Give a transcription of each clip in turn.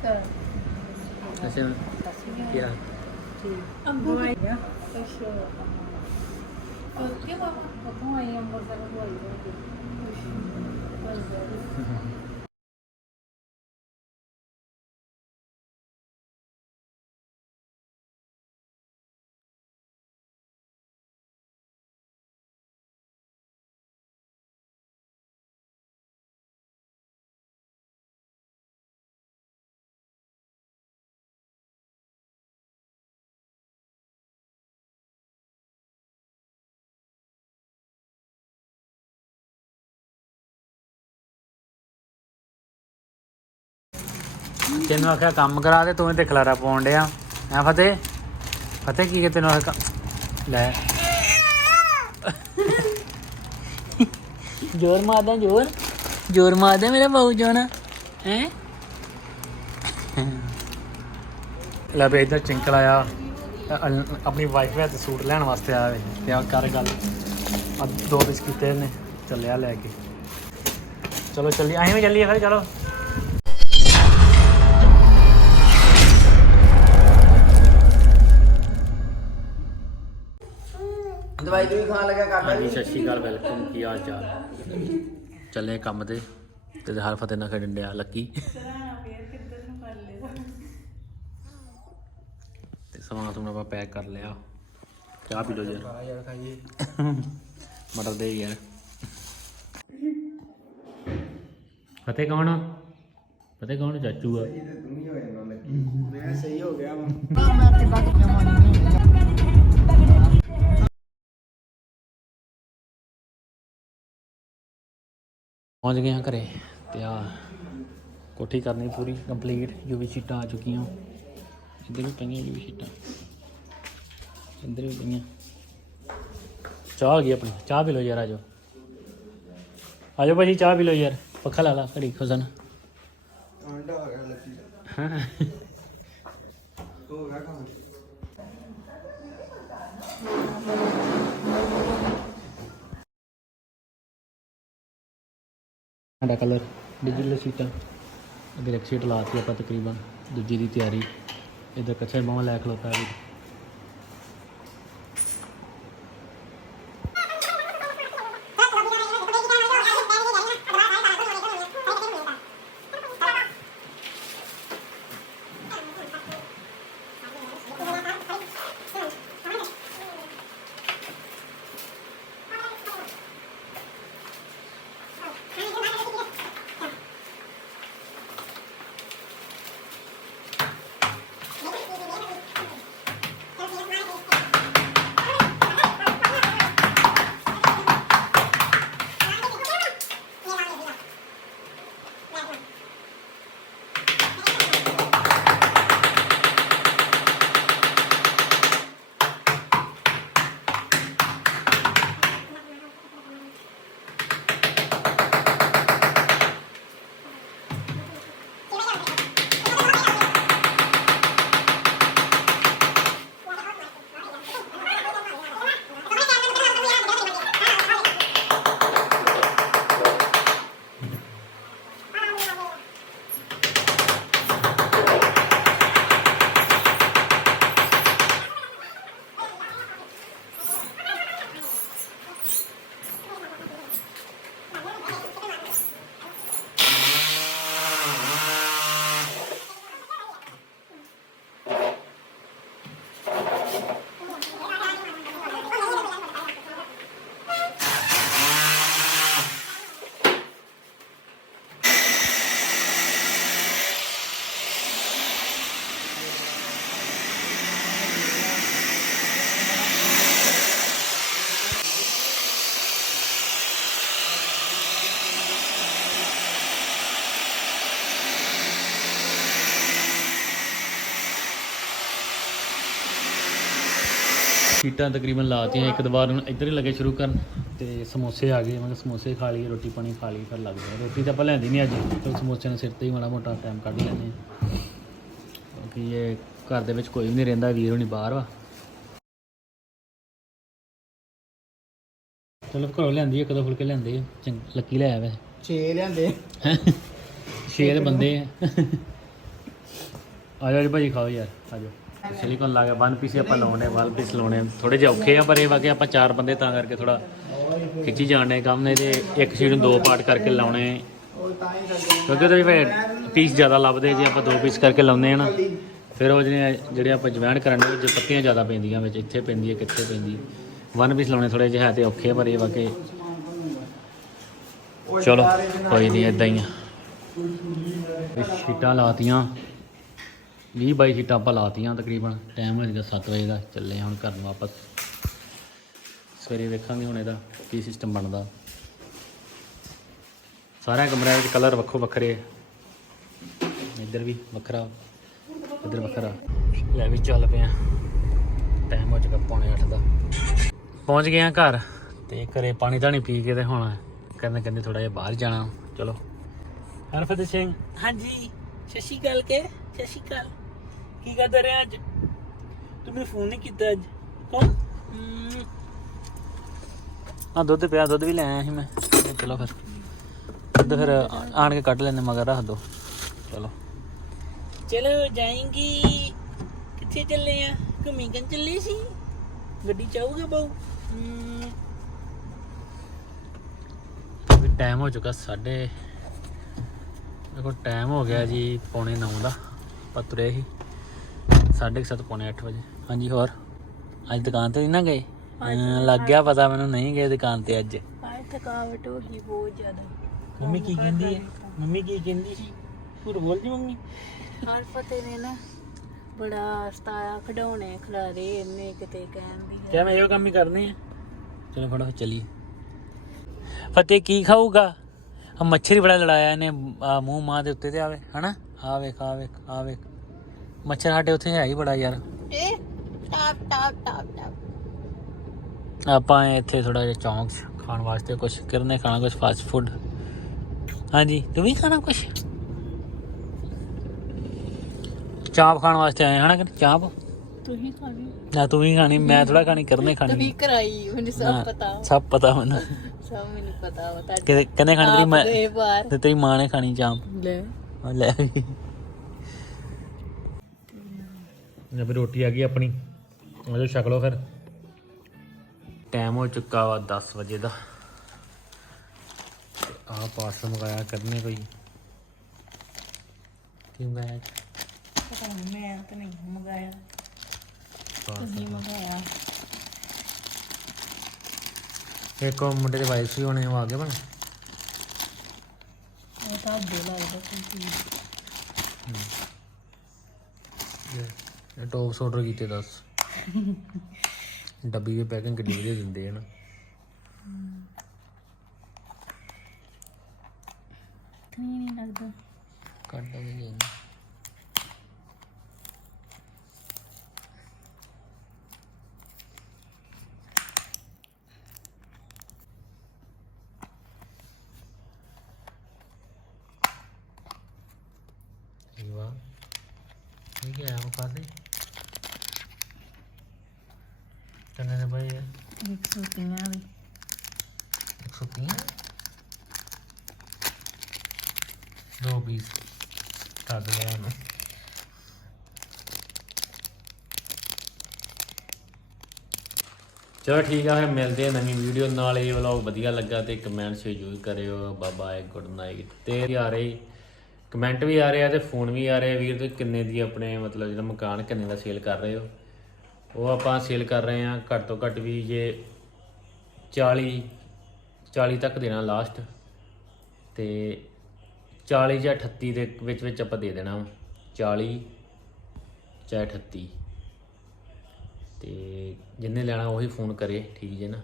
ਅੱਛਾ। ਕੀ ਹਾਲ ਅੰਬੂ ਆਈ ਆ। ਅੱਛਾ। ਉਹ ਕਿ ਬਾਬਾ ਕਦੋਂ ਆਈ ਅੰਬਰਸਰ ਤੋਂ ਤੈਨੂੰ ਆਖਿਆ ਕੰਮ ਕਰਾ ਦੇ ਤੂੰ ਤੇ ਖਲਾਰਾ ਪਾਉਣ ਡਿਆ। ਐ ਫਤਿਹ? ਫਤਿਹ ਕੀ ਕਿ ਤੈਨੂੰ ਆਖਿਆ ਕੰਮ- ਲੈ। ਜ਼ੋਰ ਮਾਰਦਾ ਜ਼ੋਰ। ਜ਼ੋਰ ਮਾਰਦਾ ਮੇਰਾ ਬਾਊ ਜਾਣਾ ਹੈ? ਲੈ ਬੇ ਇਧਰ ਚਿੰਕਲ ਆਇਆ। ਅ- ਆਪਣੀ ਵਾਈਫ ਦੇ ਸੂਟ ਲੈਣ ਵਾਸਤੇ ਆਇਆ ਵੇ। ਤੇ ਆ ਕਰ ਗੱਲ। ਆ ਦੋ ਪਿਸ ਕੀਤੇ ਨੇ ਚੱਲਿਆ ਲੈ ਕੇ। ਚਲੋ ਚੱਲੀ ਅਸੀਂ ਵੀ ਚੱਲੀਏ ਫਿਰ ਚਲੋ। ਦਵਾਈ ਦੂਈ ਖਾਣ ਲੱਗਾ ਕਾਕਾ ਹਾਂਜੀ ਸਤਿ ਸ਼੍ਰੀ ਅਕਾਲ ਵੈਲਕਮ ਕੀ ਹਾਲ ਚਾਲ? ਚੱਲੇ ਕੰਮ ਤੇ ਤੇ ਹਰ ਫਤਿਹ ਨਾਲ ਖੇਡਣ ਡਿਆ ਲੱਕੀ। ਤੇ ਸਮਾਨ ਸਮੂਨ ਆਪਾਂ ਪੈਕ ਕਰ ਲਿਆ। ਚਾਹ ਪੀ ਲਓ ਯਾਰ ਆ ਯਾਰ ਖਾਈਏ ਮਟਰ ਦੇ ਯਾਰ। ਫਤਿਹ ਕੌਣ ਆ? ਫਤਿਹ ਕੌਣ? ਚਾਚੂ ਆ। ਇਹ ਤੇ ਤੂੰ ਹੀ ਹੋ ਜਾਣਾ ਲੱਗੀ ਮੈਂ ਸਹੀ ਹੋ ਗਿਆ ਵਾ। ਪਹੁੰਚ ਗਏ ਹਾਂ ਘਰੇ ਤੇ ਆ ਕੋਠੀ ਕਰਨੀ ਪੂਰੀ ਕੰਪਲੀਟ ਯੂਵੀ ਸ਼ੀਟਾਂ ਆ ਚੁੱਕੀਆਂ ਇੱਧਰ ਵੀ ਪਈਆਂ ਯੂਵੀ ਸ਼ੀਟਾਂ ਇੱਧਰ ਵੀ ਪਈਆਂ ਚਾਹ ਆ ਗਈ ਆਪਣੀ ਚਾਹ ਪੀ ਲਓ ਯਾਰ ਆਜੋ ਆਜੋ ਭਾਜੀ ਚਾਹ ਪੀ ਲਓ ਯਾਰ ਪੱਖਾ ਲਾ ਲਾ ਘੜੀ ਖੁਸਨ ਆਂਡਾ ਹੋ ਗਿਆ ਲੱਗੀ ਸਾਡਾ ਕਲਰ ਡਿਜੀਟਲ ਸ਼ੀਟਾਂ ਅਗਰ ਇੱਕ ਸ਼ੀਟ ਲਾਤੀ ਆਪਾਂ ਤਕਰੀਬਨ। ਦੂਜੀ ਦੀ ਤਿਆਰੀ। ਇੱਧਰ ਕੱਚਾ ਬਾਹਾਂ ਲੈ ਖਲੋਤਾ ਵੀ ਸ਼ੀਟਾਂ ਤਕਰੀਬਨ ਲਾਤੀਆਂ ਇੱਕ ਦੁਬਾਰ ਹੁਣ ਇੱਧਰ ਹੀ ਲੱਗੇ ਸ਼ੁਰੂ ਕਰਨ ਤੇ ਸਮੋਸੇ ਆ ਗਏ ਮੈਂ ਸਮੋਸੇ ਖਾ ਲਈ ਰੋਟੀ ਪਾਣੀ ਖਾ ਲਈ ਫਿਰ ਲੱਗ ਜਾਏ ਰੋਟੀ ਤਾਂ ਆਪਾਂ ਲੈਂਦੀ ਨਹੀਂ ਅੱਜ ਤੇ ਸਮੋਸੇ ਨੂੰ ਸਿਰ ਤੇ ਹੀ ਮਾੜਾ ਮੋਟਾ ਟਾਈਮ ਕੱਢ ਲੈਂਦੇ ਕਿਉਂਕਿ ਇਹ ਘਰ ਦੇ ਵਿੱਚ ਕੋਈ ਵੀ ਨਹੀਂ ਰਹਿੰਦਾ ਵੀਰ ਹੋਣੀ ਬਾਹਰ ਵਾ। ਚਲੋ ਘਰੋਂ ਲਿਆਂਦੀ ਇੱਕ ਦੋ ਫੁਲਕੇ ਲਿਆਂਦੇ। ਚੰਗ- ਲੱਕੀ ਲੈ ਆਇਆ ਵੈ 6 ਲਿਆਂਦੇ ਛੇ ਦੇ ਬੰਦੇ ਆ। ਆ ਜਾਓ ਜੀ ਭਾਜੀ ਖਾਓ ਯਾਰ ਆ ਜਾਓ ਸਿਲੀਕਨ ਲਾ ਕੇ ਵਨ ਪੀਸ ਆਪਾਂ ਲਾਉਣੇ ਵਨ ਪੀਸ ਲਾਉਣੇ। ਥੋੜੇ ਜਿਹਾ ਔਖੇ ਆ ਪਰ ਇਹ ਵਾ ਕਿ ਆਪਾਂ ਚਾਰ ਬੰਦੇ ਤਾਂ ਕਰਕੇ ਥੋੜਾ ਖਿੱਚੀ ਜਾਣੇ ਕੰਮ ਨੇ ਤੇ ਇੱਕ ਸ਼ੀਟ ਨੂੰ ਦੋ ਪਾਰਟ ਕਰਕੇ ਲਾਉਣੇ। ਕਿਉਂਕਿ ਉਹਦੇ ਵਿੱਚ ਪੀਸ ਜ਼ਿਆਦਾ ਲੱਭਦੇ ਜੇ ਆਪਾਂ ਦੋ ਪੀਸ ਕਰਕੇ ਲਾਉਂਦੇ ਆ ਨਾ ਫਿਰ ਉਹ ਜਿਹੜੇ ਜਿਹੜੇ ਆਪਾਂ ਜਵੈਣ ਕਰਨ ਦੇ ਜੇ ਪੱਤੀਆਂ ਜ਼ਿਆਦਾ ਪੈਂਦੀਆਂ ਵਿੱਚ ਇੱਥੇ ਪੈਂਦੀ ਹੈ ਕਿੱਥੇ ਪੈਂਦੀ ਵਨ ਪੀਸ ਲਾਉਣੇ ਥੋੜੇ ਜਿਹਾ ਹੈ ਤੇ ਔਖੇ ਆ, ਪਰ ਇਹ ਵਾ ਕਿ ਚਲੋ ਕੋਈ ਨਹੀਂ ਇਦਾਂ ਹੀ ਆ। ਸ਼ੀਟਾਂ ਲਾਤੀਆਂ। 20 22 ਸ਼ੀਟਾਂ ਆਪਾਂ ਲਾਤੀਆਂ ਤਕਰੀਬਨ ਟਾਈਮ ਹੋ ਗਿਆ 7 ਵਜੇ ਦਾ, ਚੱਲੇ ਹੁਣ ਘਰ ਨੂੰ ਵਾਪਸ। ਸਵੇਰੇ ਵੇਖਾਂਗੇ ਹੁਣ ਇਹਦਾ ਕੀ ਸਿਸਟਮ ਬਣਦਾ। ਸਾਰਿਆਂ ਕਮਰਿਆਂ ਵਿੱਚ ਕਲਰ ਵੱਖੋ ਵੱਖਰੇ। ਇੱਧਰ ਵੀ ਵੱਖਰਾ, ਇੱਧਰ ਵੱਖਰਾ। ਲੈ ਵੀ ਚੱਲ ਪਿਆ ਟਾਈਮ ਹੋ ਚੁੱਕਾ ਪੌਣੇ 8 ਦਾ। ਪਹੁੰਚ ਗਏ ਆ ਘਰ ਤੇ ਘਰੇ ਪਾਣੀ ਧਾਣੀ ਪੀ ਕੇ ਤੇ ਹੁਣ ਕਹਿੰਦੇ ਕਹਿੰਦੇ ਥੋੜਾ ਜਿਹਾ ਬਾਹਰ ਜਾਣਾ। ਚਲੋ। ਹਰਫਤ ਸਿੰਘ। ਹਾਂਜੀ, ਸਤਿ ਸ਼੍ਰੀ ਅਕਾਲ ਕੇ, ਸਤਿ ਸ਼੍ਰੀ ਅਕਾਲ। ਕੀ ਕਰਦਾ ਰਿਹਾ ਅੱਜ? ਤੂੰ ਮੈਨੂੰ ਫੋਨ ਨਹੀਂ ਕੀਤਾ ਅੱਜ? ਕੌਣ ਆ ਦੁੱਧ ਪਿਆ ਦੁੱਧ ਵੀ ਲੈ ਆਇਆ ਸੀ ਮੈਂ। ਚਲੋ ਫਿਰ। ਦੁੱਧ ਫਿਰ ਆਣ ਕੇ ਕੱਢ ਲੈਣੇ ਮਗਰ ਰੱਖ ਦੋ। ਚਲੋ। ਚਲੋ ਜਾਏਂਗੀ। ਕਿੱਥੇ ਚੱਲੇ ਆ? ਘੁੰਮੀ ਕੰਨ ਚੱਲੇ ਸੀ? ਗੱਡੀ ਚਾਹੂਗਾ ਹਮ, ਵੀ ਟਾਈਮ ਹੋ ਚੁੱਕਾ ਸਾਡੇ ਦੇਖੋ ਟਾਈਮ ਹੋ ਗਿਆ ਜੀ ਪੌਣੇ 9 ਦਾ। ਆਪਾਂ ਤੁਰੇ ਸੀ। 7:30 ਪੌਣੇ 8 ਵਜੇ। ਹਾਂਜੀ ਹੋਰ? ਅੱਜ ਦੁਕਾਨ ਤੇ ਨਹੀਂ ਨਾ ਗਏ? ਲੱਗ ਗਿਆ ਪਤਾ ਮੈਨੂੰ ਨਹੀਂ ਗਏ ਦੁਕਾਨ ਤੇ ਅੱਜ। ਆਹ ਥਕਾਵਟ ਹੋ ਗਈ ਬਹੁਤ ਜ਼ਿਆਦਾ। ਮੰਮੀ ਕੀ ਕਹਿੰਦੀ ਹੈ? ਮੰਮੀ ਕੀ ਕਹਿੰਦੀ ਸੀ? ਝੂਠ ਬੋਲਦੀ ਮੰਮੀ? ਹਰ ਪਤੇ ਨੇ ਨਾ ਬੜਾ ਸਤਾਇਆ ਖਡਾਉਣੇ ਖਿਲਾਰੇ ਇੰਨੇ ਕਿਤੇ ਕਹਿੰਦੀ ਕਿਆ ਮੈਂ ਇਹੋ ਕੰਮ ਹੀ ਕਰਨੇ ਆ? ਚਲੋ ਫੜੋ ਫਿਰ ਚੱਲੀਏ। ਫਤਿਹ ਕੀ ਖਾਊਗਾ? ਆ ਮੱਛਰ ਹੀ ਬੜਾ ਲੜਾਇਆ ਇਹਨੇ ਆਹ ਮੂੰਹ ਮਾਂ ਦੇ ਉੱਤੇ ਤੇ ਆਵੇ ਹਨਾ? ਆ ਵੇਖ ਆ ਵੇਖ ਆ ਵੇਖ। ਮੱਛਰ ਸਾਡੇ ਉੱਥੇ ਹੈ ਹੀ ਬੜਾ ਯਾਰ। ਇਹ ਟਾਪ ਟਾਪ ਟਾਪ ਟਾਪ। ਆਪਾਂ ਇੱਥੇ ਥੋੜਾ ਜਿਹਾ ਚੌਂਕ 'ਚ ਖਾਣ ਵਾਸਤੇ ਕੁਝ ਕਰਨੇ ਖਾਣਾ ਕੁਝ ਫਾਸਟ ਫੂਡ ਹਾਂਜੀ ਤੂੰ ਵੀ ਖਾਣਾ ਕੁਝ ਚਾਪ ਖਾਣ ਵਾਸਤੇ ਆਏ ਹਨਾ ਕਿ ਚਾਪ? ਤੁਸੀਂ ਖਾਣੀ। ਨਾ ਤੂੰ ਵੀ ਖਾਣੀ ਮੈਂ ਥੋੜਾ ਖਾਣੀ ਕਰਨੇ ਖਾਣੀ। ਤੁਸੀਂ ਕਰਾਈ ਮੈਨੂੰ ਹਾਂ, ਸਭ ਪਤਾ। ਸਭ ਪਤਾ ਮੈਨੂੰ। ਸਭ ਮੈਨੂੰ ਪਤਾ ਵਾ ਤੁਹਾਡੇ ਕਿਤੇ ਕਹਿੰਦੇ ਖਾਣੀ ਤੇਰੀ ਮੈਂ ਗਏ ਬਾਹਰ ਤੇ ਤੇਰੀ ਮਾਂ ਨੇ ਖਾਣੀ ਚਾਪ। ਲੈ। ਲੈ ਨਾ ਵੀ ਰੋਟੀ ਆ ਗਈ ਆਪਣੀ। ਆਜੋ ਛਕ ਲਓ ਫਿਰ। ਟਾਈਮ ਹੋ ਚੁੱਕਾ ਵਾ 10 ਵਜੇ ਦਾ। ਆ ਪਾਰਸਲ ਮੰਗਾਇਆ ਕਰਨੇ ਕੋਈ। ਕੀ ਮੰਗਾਇਆ? ਅੱਜ? ਪਤਾ ਨਹੀਂ ਮੈਂ ਤਾਂ ਨਹੀਂ ਮੰਗਾਇਆ। ਤੁਸੀਂ ਮੰਗਾਇਆ। ਇੱਕ ਉਹ ਮੁੰਡੇ ਦੇ ਵਾਈਫ ਸੀ ਹੋਣੇ ਉਹ ਆ ਗਏ ਬਣ ਉਹ ਤਾਂ ਦੇ ਲੱਗਦਾ ਤੁਸੀਂ ਇਹ ਟੌਪਸ ਆਰਡਰ ਕੀਤੇ ਦੱਸ। ਡੱਬੀ ਦੇ ਪੈਕਿੰਗ ਕਿੱਡੀ ਵਧੀਆ ਦਿੰਦੇ ਹਨ ਨਹੀਂ ਨਹੀਂ ਲੱਗਦਾ। ਕੱਢ ਦੇ ਇਹ ਵਾ ਇਹ ਕੀ ਆਇਆ ਬਕਾ ਦੇ ਕਿੰਨੇ ਦੇ ਭਾਈ ਇਹ 130 ਦੀ 130 ਦੋ ਪੀਸ ਕੱਢ ਲਿਆ ਮੈਂ ਚਲੋ ਠੀਕ ਆ ਫਿਰ ਮਿਲਦੇ ਆ ਨਵੀਂ ਵੀਡੀਓ ਨਾਲ। ਇਹ ਵਲੌਗ ਵਧੀਆ ਲੱਗਾ ਤੇ ਕਮੈਂਟਸ ਜ਼ਰੂਰ ਕਰਿਓ। ਬਾਏ ਗੁੱਡ ਨਾਈਟ ਤੇ ਆ ਰਹੀ। ਕਮੈਂਟ ਵੀ ਆ ਰਹੇ ਆ ਤੇ ਫੋਨ ਵੀ ਆ ਰਹੇ ਆ। ਵੀਰ ਤੇ ਕਿੰਨੇ ਦੀ ਆਪਣੇ ਮਤਲਬ ਜਿਹੜਾ ਮਕਾਨ ਕਿੰਨੇ ਦਾ ਸੇਲ ਕਰ ਰਹੇ ਹੋ? ਉਹ ਆਪਾਂ ਸੇਲ ਕਰ ਰਹੇ ਆ ਘੱਟ ਤੋਂ ਘੱਟ ਵੀ ਜੇ 40 40 ਤੱਕ ਦੇਣਾ ਲਾਸਟ ਤੇ 40 ਜਾਂ 38 ਦੇ ਵਿੱਚ ਵਿੱਚ ਆਪਾਂ ਦੇ ਦੇਣਾ ਵਾ। 40 ਜਾਂ 38 ਤੇ ਜਿੰਨੇ ਲੈਣਾ ਉਹੀ ਫੋਨ ਕਰੇ ਠੀਕ ਜੇ ਨਾ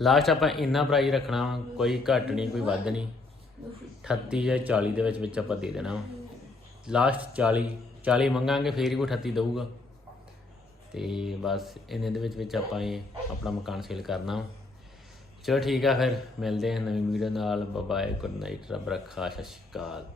ਲਾਸਟ ਆਪਾਂ ਇੰਨਾ ਪ੍ਰਾਈਸ ਰੱਖਣਾ ਵਾ, ਕੋਈ ਘੱਟ ਨਹੀਂ ਕੋਈ ਵੱਧ ਨਹੀਂ 38 ਜਾਂ 40 ਦੇ ਵਿੱਚ ਵਿੱਚ ਆਪਾਂ ਦੇ ਦੇਣਾ ਵਾ। ਲਾਸਟ 40 40 ਮੰਗਾਂਗੇ ਫੇਰ ਹੀ ਕੋਈ 38 ਦਊਗਾ ਤੇ ਬਸ ਇਹਨੇ ਦੇ ਵਿੱਚ ਵਿੱਚ ਆਪਾਂ ਇਹ ਆਪਣਾ ਮਕਾਨ ਸੇਲ ਕਰਨਾ ਵਾ। ਚਲੋ ਠੀਕ ਆ ਫਿਰ, ਮਿਲਦੇ ਹਾਂ ਨਵੀਂ ਵੀਡੀਓ ਨਾਲ ਬਾਏ ਗੁੱਡ ਨਾਈਟ ਰੱਬ ਰੱਖਾ, ਸਤਿ ਸ਼੍ਰੀ ਅਕਾਲ